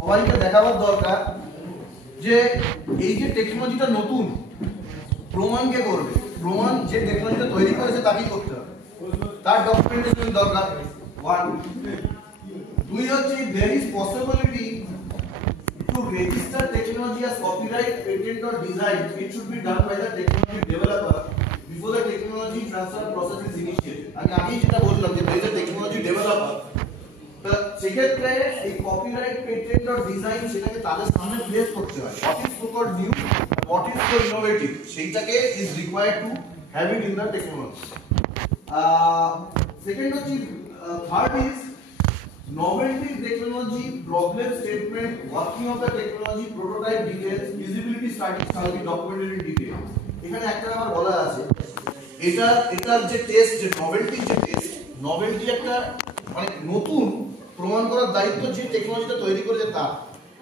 সবাইকে দেখাবার দরকার যে এই যে টেকনোলজিটা নতুন, প্রমাণ কে করবে? প্রমাণ যে টেকনোলজিটা তৈরি করেছে তাকেই করতে হবে, তার ডকুমেন্টেশন দরকার। ওয়ান, দুই হচ্ছে there is possibility to register technology as copyright, patent or design. It should be done by the technology developer before the technology transfer process is initiated. আমি আগেই যেটা বললাম যে there is a technology developer, তো সেক্ষেত্রে এই copyright, patent আর design সেটাকে তাদের সামনে প্লেস করতে হয়। What is so called new, what is so innovative, সেইটাকে is required to have it in the technology. Second হচ্ছে third is novelty technology, problem statement, working of the technology, prototype details, feasibility study shall be documented in detail. এখানে একটা আমার বলা আছে, এটার যে test, যে নভেলটি একটা মানে নতুন প্রমাণ করার দায়িত্ব যে টেকনোলজিটা তৈরি করেছে তার।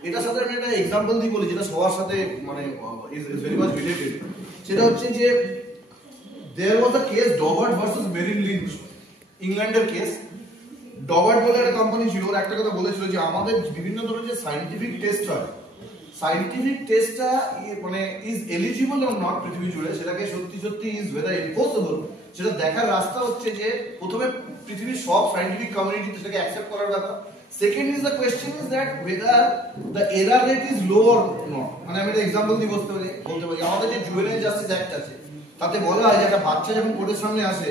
এটার সাথে আমি একটা এক্সাম্পল দিয়ে বলি যেটা সবার সাথে মানে ইজ ভেরি মাচ রিলেটেড। সেটা হচ্ছে যে there was a case Daubert versus Merrill Lynch, ইংল্যান্ডের কেস। ডবার্ট বলে একটা কোম্পানি ছিল, ওর একটা কথা বলেছিল যে আমাদের বিভিন্ন ধরনের যে সায়েন্টিফিক টেস্ট হয়, সায়েন্টিফিক টেস্টটা মানে ইজ এলিজিবল অর নট পৃথিবী জুড়ে, সেটাকে সত্যি সত্যি ইজ ওয়েদার ইম্পসিবল, সেটা দেখার রাস্তা হচ্ছে যে প্রথমে পৃথিবীর সব সায়েন্টিফিক কমিউনিটি সেটাকে অ্যাকসেপ্ট করার ব্যাপার। Second is the question is that whether the error rate is low or not. মানে আমি একটা এক্সাম্পল দিয়ে বলতে পারি, আমাদের যে জুভেনাইল জাস্টিস অ্যাক্ট আছে তাতে বলা হয় যে একটা বাচ্চা যখন কোর্টের সামনে আসে